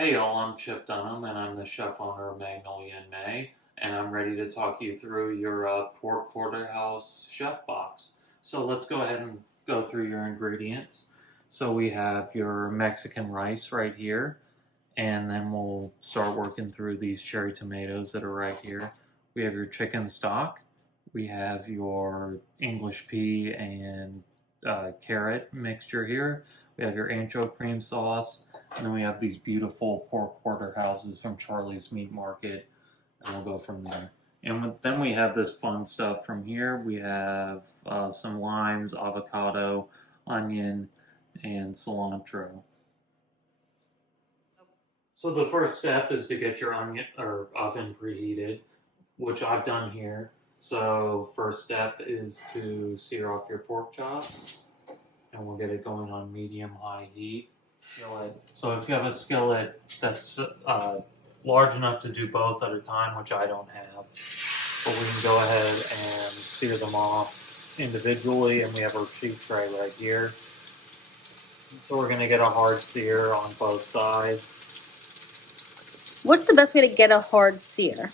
Hey y'all, I'm Chip Dunham and I'm the chef owner of Magnolia in May, and I'm ready to talk you through your Pork Porterhouse Chef Box. So let's go ahead and go through your ingredients. So we have your Mexican rice right here, and then we'll start working through these cherry tomatoes that are right here. We have your chicken stock, we have your English pea and carrot mixture here, we have your ancho cream sauce, and then we have these beautiful pork porterhouses from Charlie's Meat Market, and we'll go from there. And then we have this fun stuff from here. We have some limes, avocado, onion, and cilantro. So the first step is to get your onion or oven preheated, which I've done here. So first step is to sear off your pork chops, and we'll get it going on medium-high heat. Skillet. So if you have a skillet that's large enough to do both at a time, which I don't have, but we can go ahead and sear them off individually, and we have our sheet tray right here. So we're going to get a hard sear on both sides. What's the best way to get a hard sear?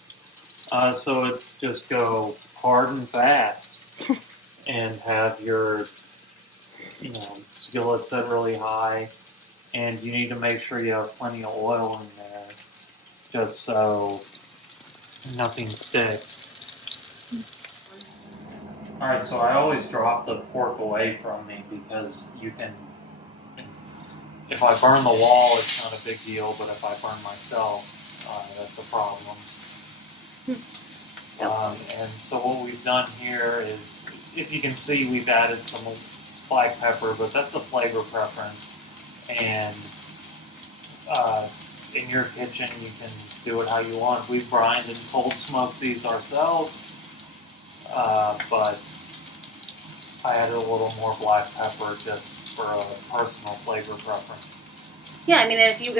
So it's just go hard and fast, and have your skillet set really high. And you need to make sure you have plenty of oil in there, just so nothing sticks. Alright, so I always drop the pork away from me because you can, if I burn the wall, it's not a big deal, but if I burn myself, that's a problem. And so what we've done here is, if you can see, we've added some black pepper, but that's a flavor preference. And in your kitchen, you can do it how you want. We brined and cold smoked these ourselves, but I added a little more black pepper just for a personal flavor preference. Yeah, I mean, if you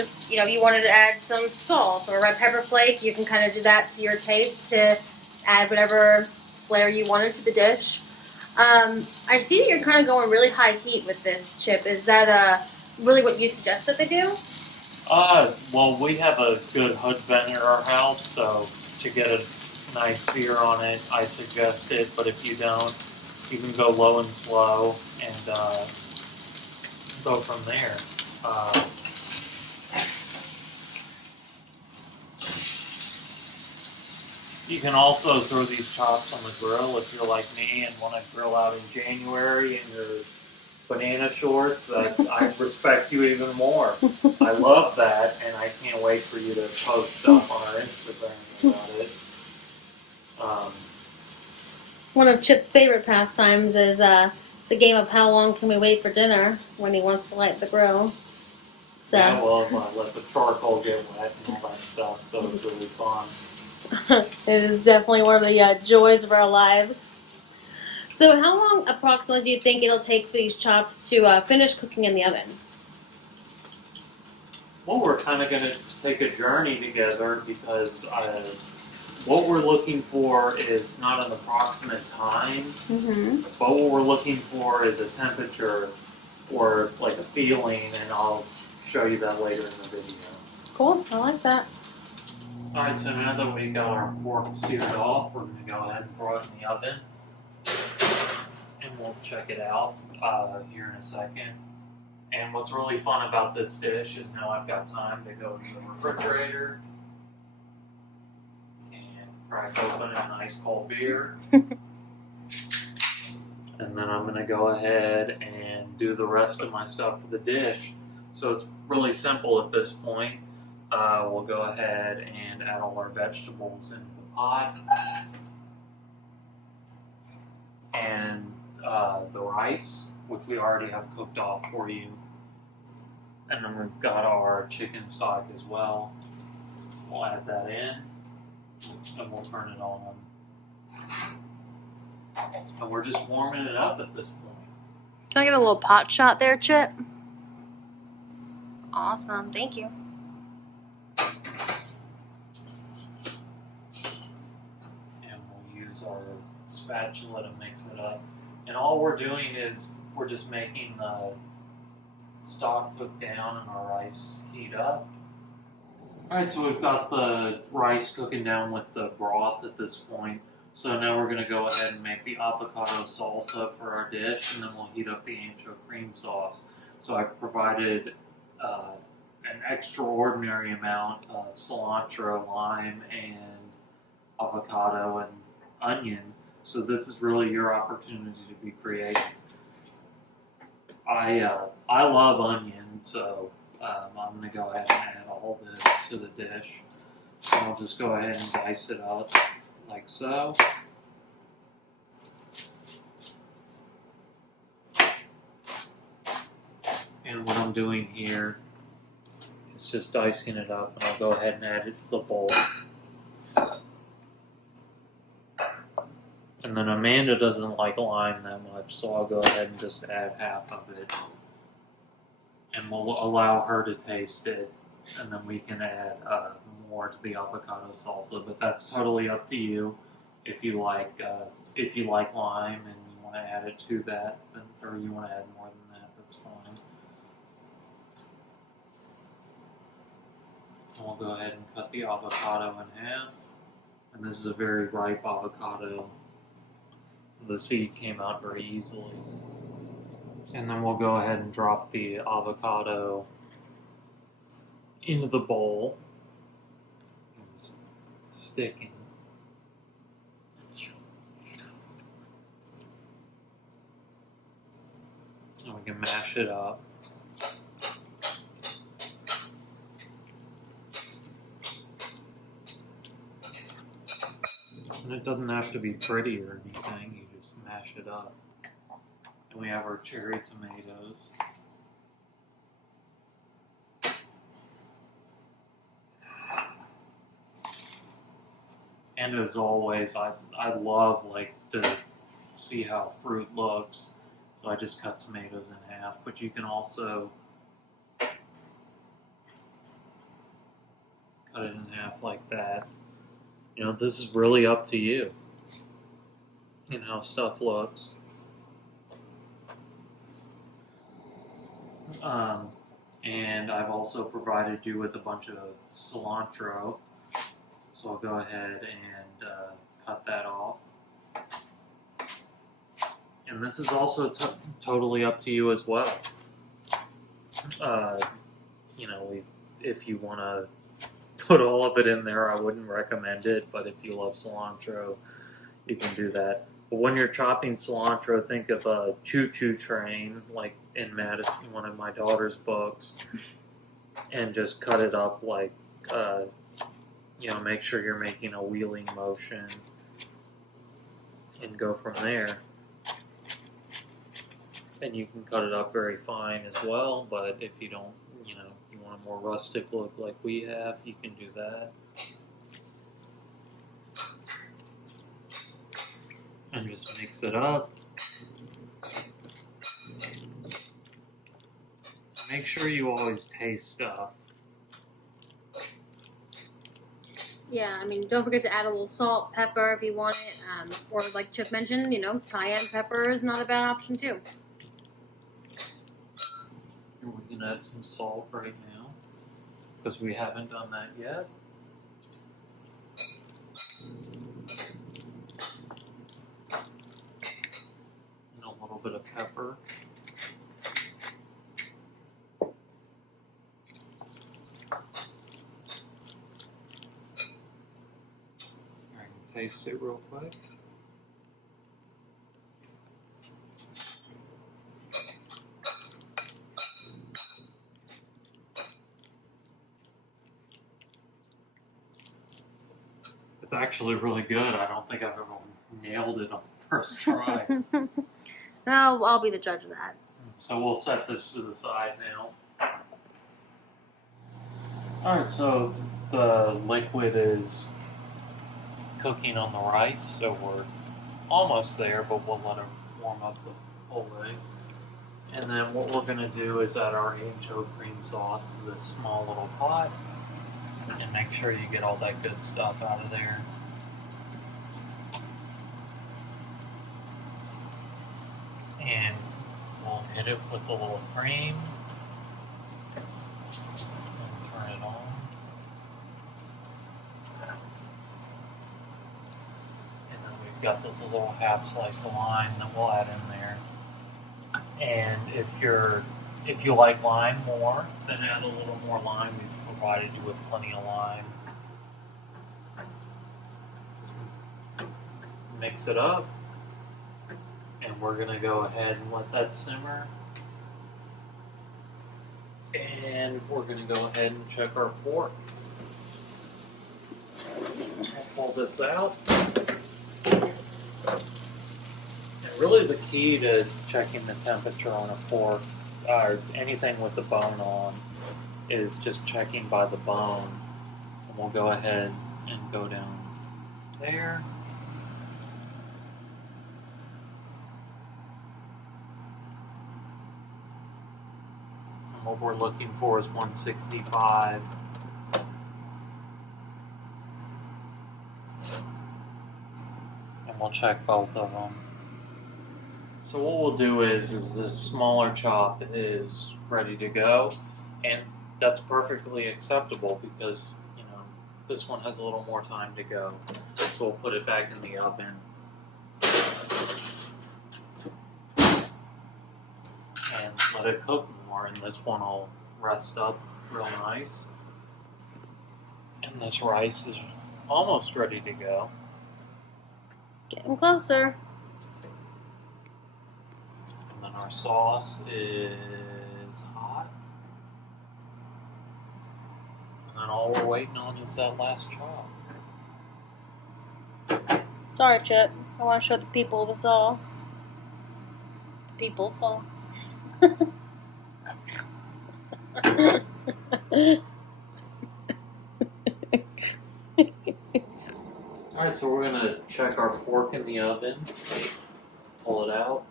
wanted to add some salt or red pepper flake, you can kind of do that to your taste to add whatever flavor you wanted to the dish. I see that you're kind of going really high heat with this, Chip. Is that really what you suggest that they do? Well, we have a good hood vent at our house, so to get a nice sear on it, I suggest it. But if you don't, you can go low and slow and go from there. You can also throw these chops on the grill if you're like me and want to grill out in January in your banana shorts. I respect you even more. I love that, and I can't wait for you to post stuff on our Instagram about it. One of Chip's favorite pastimes is the game of how long can we wait for dinner when he wants to light the grill. So. Yeah, well, I let the charcoal get wet and all that stuff, so it's really fun. It is definitely one of the joys of our lives. So how long approximately do you think it'll take for these chops to finish cooking in the oven? Well, we're kind of going to take a journey together because what we're looking for is not an approximate time, but what we're looking for is a temperature or like a feeling, and I'll show you that later in the video. Cool, I like that. Alright, so now that we got our pork seared off, we're going to go ahead and throw it in the oven. And we'll check it out here in a second. And what's really fun about this dish is now I've got time to go to the refrigerator and crack open a nice cold beer. And then I'm going to go ahead and do the rest of my stuff for the dish. So it's really simple at this point. We'll go ahead and add all our vegetables into the pot. And the rice, which we already have cooked off for you. And then we've got our chicken stock as well. We'll add that in, and we'll turn it on. And we're just warming it up at this point. Can I get a little pot shot there, Chip? Awesome, thank you. And we'll use our spatula to mix it up. And all we're doing is we're just making the stock cook down and our rice heat up. Alright, so we've got the rice cooking down with the broth at this point. So now we're going to go ahead and make the avocado salsa for our dish, and then we'll heat up the ancho cream sauce. So I've provided an extraordinary amount of cilantro, lime, and avocado and onion. So this is really your opportunity to be creative. I love onion, so I'm going to go ahead and add all this to the dish. And I'll just go ahead and dice it up like so. And what I'm doing here is just dicing it up, and I'll go ahead and add it to the bowl. And then Amanda doesn't like lime that much, so I'll go ahead and just add half of it. And we'll allow her to taste it, and then we can add more to the avocado salsa. But that's totally up to you. If you like lime and you want to add it to that, or you want to add more than that, that's fine. So we'll go ahead and cut the avocado in half. And this is a very ripe avocado. So the seed came out very easily. And then we'll go ahead and drop the avocado into the bowl. It's sticking. And we can mash it up. And it doesn't have to be pretty or anything, you just mash it up. And we have our cherry tomatoes. And as always, I love to see how fruit looks. So I just cut tomatoes in half, but you can also cut it in half like that. You know, this is really up to you and how stuff looks. And I've also provided you with a bunch of cilantro. So I'll go ahead and cut that off. And this is also totally up to you as well. You know, if you want to put all of it in there, I wouldn't recommend it, but if you love cilantro, you can do that. But when you're chopping cilantro, think of a choo-choo train, like in Madison, one of my daughter's books, and just cut it up like, you know, make sure you're making a wheeling motion, and go from there. And you can cut it up very fine as well, but if you don't, you know, you want a more rustic look like we have, you can do that. And just mix it up. Make sure you always taste stuff. Yeah, I mean, don't forget to add a little salt, pepper if you want it. Or like Chip mentioned, you know, cayenne pepper is not a bad option too. And we can add some salt right now, because we haven't done that yet. And a little bit of pepper. I can taste it real quick. It's actually really good. I don't think I've ever nailed it on the first try. No, I'll be the judge of that. So we'll set this to the side now. Alright, so the liquid is cooking on the rice, so we're almost there, but we'll let it warm up the whole way. And then what we're going to do is add our ancho cream sauce to this small little pot. And make sure you get all that good stuff out of there. And we'll hit it with a little cream. And turn it on. we've got this little half slice of lime that we'll add in there. And if you like lime more, then add a little more lime. We've provided you with plenty of lime. Mix it up, and we're gonna go ahead and let that simmer. And we're gonna go ahead and check our pork. I'll pull this out. And really the key to checking the temperature on a pork, or anything with the bone on, is just checking by the bone. And we'll go ahead and go down there. And what we're looking for is 165. And we'll check both of them. So what we'll do is this smaller chop is ready to go, and that's perfectly acceptable because, you know, this one has a little more time to go. So we'll put it back in the oven. And let it cook more, and this one will rest up real nice. And this rice is almost ready to go. Getting closer. And then our sauce is hot. And then all we're waiting on is that last chop. Sorry, Chip. I want to show the people the sauce. The people sauce. Alright, so we're going to check our pork in the oven. Pull it out.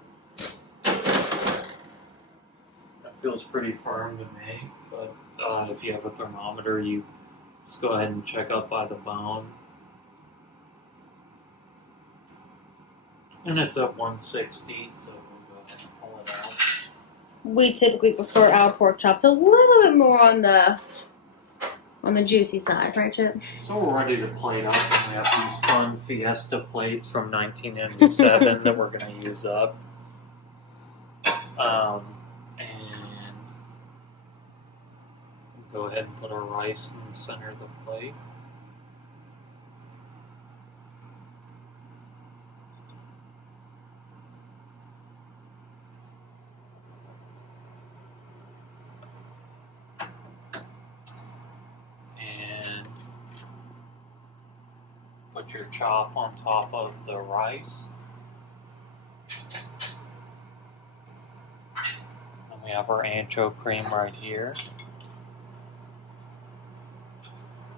That feels pretty firm to me, but if you have a thermometer, you just go ahead and check up by the bone. And it's at 160, so we'll go ahead and pull it out. We typically prefer our pork chops a little bit more on the juicy side, right, Chip? So we're ready to plate up, and we have these fun Fiesta plates from 1997 that we're going to use up. And go ahead and put our rice in the center of the plate. And put your chop on top of the rice. And we have our ancho cream right here.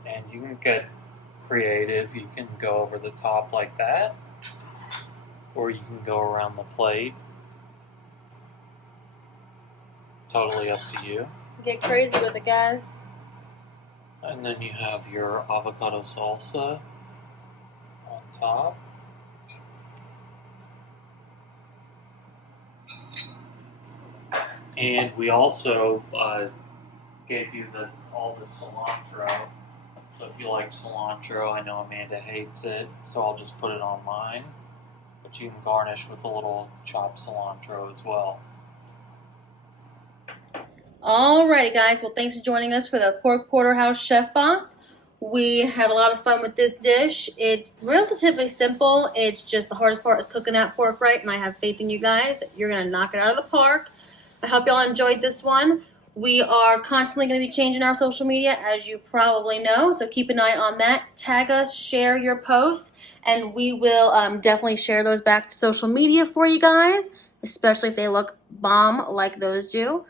And you can get creative. You can go over the top like that, or you can go around the plate. Totally up to you. Get crazy with it, guys. And then you have your avocado salsa on top. And we also gave you all the cilantro. So if you like cilantro, I know Amanda hates it, so I'll just put it on mine. But you can garnish with a little chopped cilantro as well. Alrighty, guys. Well, thanks for joining us for the Pork Porterhouse Chef Box. We had a lot of fun with this dish. It's relatively simple. It's just the hardest part is cooking that pork right, and I have faith in you guys that you're going to knock it out of the park. I hope y'all enjoyed this one. We are constantly going to be changing our social media, as you probably know, so keep an eye on that. Tag us, share your posts, and we will definitely share those back to social media for you guys, especially if they look bomb like those do.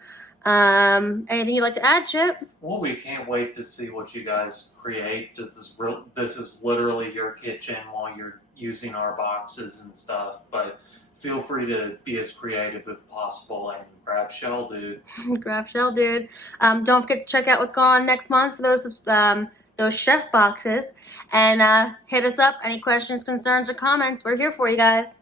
Anything you'd like to add, Chip? Well, we can't wait to see what you guys create. This is literally your kitchen while you're using our boxes and stuff, but feel free to be as creative as possible and grab Shell Dude. Grab Shell Dude. Don't forget to check out what's going on next month for those chef boxes. And hit us up. Any questions, concerns, or comments, we're here for you guys.